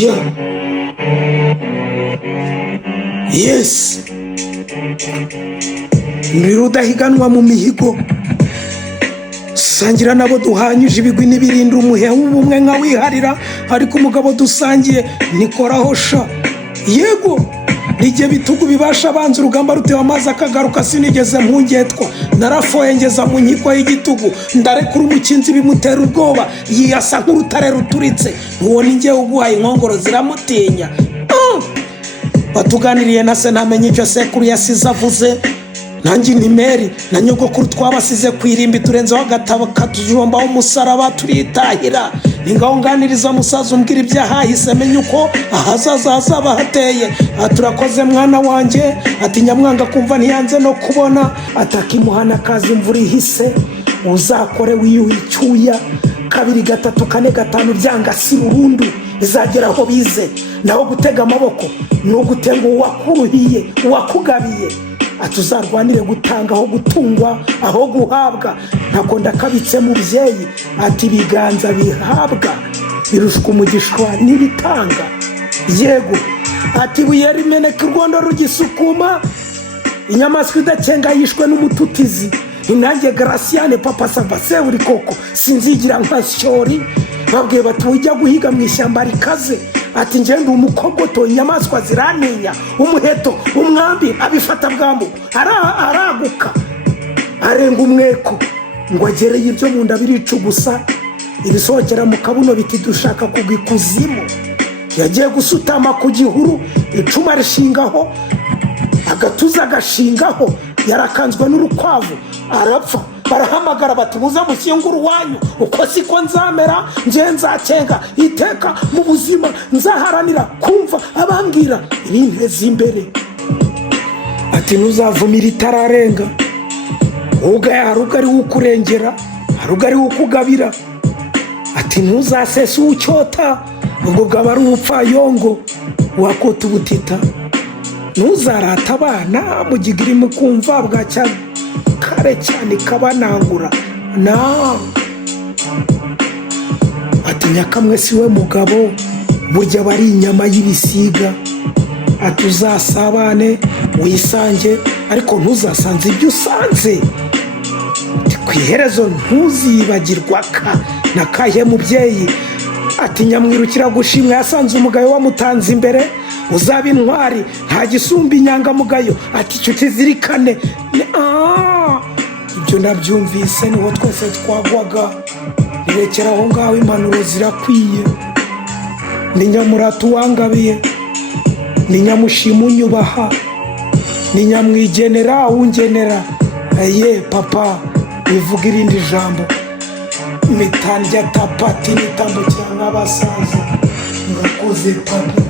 Yeah. Yes. Ndi Rudahiganwa mu mihigo, sangira nabo duhanyuje ibigwi n'ibirindira umuheha w'ubumwe nka wiharira, ariko umugabo dusangiye nikoraho sha. Yego nijye bitugu bibasha abanza urugamba rutewe amazi akagaruka, sinigeze mpungetwa narafoye ngeza mu nkiko y'igitugu, ndarekura umukinzi bimutera ubwoba, yiyasa nk'urutare ruturitse, uwo ni njye uguhaye inkongoro ziramutinya. Batuganiriye na se ntamenye icyo sekuru yasize avuze, nanjye Meri na nyogokuru twabasize ku irimbi turenzeho agatabo katujombaho umusaraba turitahira. Ningaho nganiriza musaza umbwira ibyahahise, menye uko ahazaza hazaba hateye. Turakoze mwana wanjye, ati nyamwanga kumva ntiyanze no kubona, atakimuhana kazi imvura ihise, uzakore wiyuha icyuya, 2 3 4 5 byanga si burundu izagera aho bize, naho gutega amaboko no gutenga uwakuruhiye uwakugabiye. Atuzarwanire gutanga aho gutungwa aho guhabwa, ntako ndakabitse mubyeyi, ati biganza bihabwa birushwa umugishwa n'ibitanga. Yego ati buye rimeneka urwondo rugisukuma, inyamaswa idacenga yishwe n'umututizi, inange Graciane papa Savase uri koko sinzigira nka Shori. Babwiye bati ujya guhiga mu ishyamba rikaze, ati ngende umukogoto inyamaswa zirantinya, umuheto umwambi abifata bwambu araguka arenga umweko ngo agereye ibyo mu nda biricu gusa, ibisohokera mu kabuno biti dushaka kugwa ikuzimu. Yagiye gusutama ku gihuru, icuma rishingaho, agatuza gashingaho, yarakanzwe n'urukwavu arapfa. Barahamagara bati muze mushyingura wanyu, uko siko nzamera, nje nzacenga iteka mu buzima, nzaharanira kumva abambwira ibinteza imbere. Ati ntuzavumira itararenga, ugaya haruga ari ukurengera, haruga ari ukugabira. Ati ntuzasese ucyota, ubwo bwaba ari ubupfayongo wakota ubutita. Ntuzarata abana mu gigiri mu kumva bwacya kare cyane kabanangura na. Ati nyakamwe siwe mugabo, burya bari inyama y'ibisiga. Ati uzasabane wisange, ariko ntuzasanze ibyo usanze. Ati kwiherezo ntuzibagirwa na kahe mubyeyi. Ati nyamwirukira gushimwa yasanze umugayo wamutanze imbere, uzaba intwari nta gisumba inyangamugayo. Ati icyo kizirikane. Ibyo nabyumvise niho twese twagwaga, nirekera aho ngaho impanuro zirakwiye. Ni nyamurata uwangabiye, ni nyamushima unyubaha, ni nyamwigenera ungenera. Ye papa bivuga irindi jambo, mitandya tapati nitambukira nk'abasaza. Murakoze papa.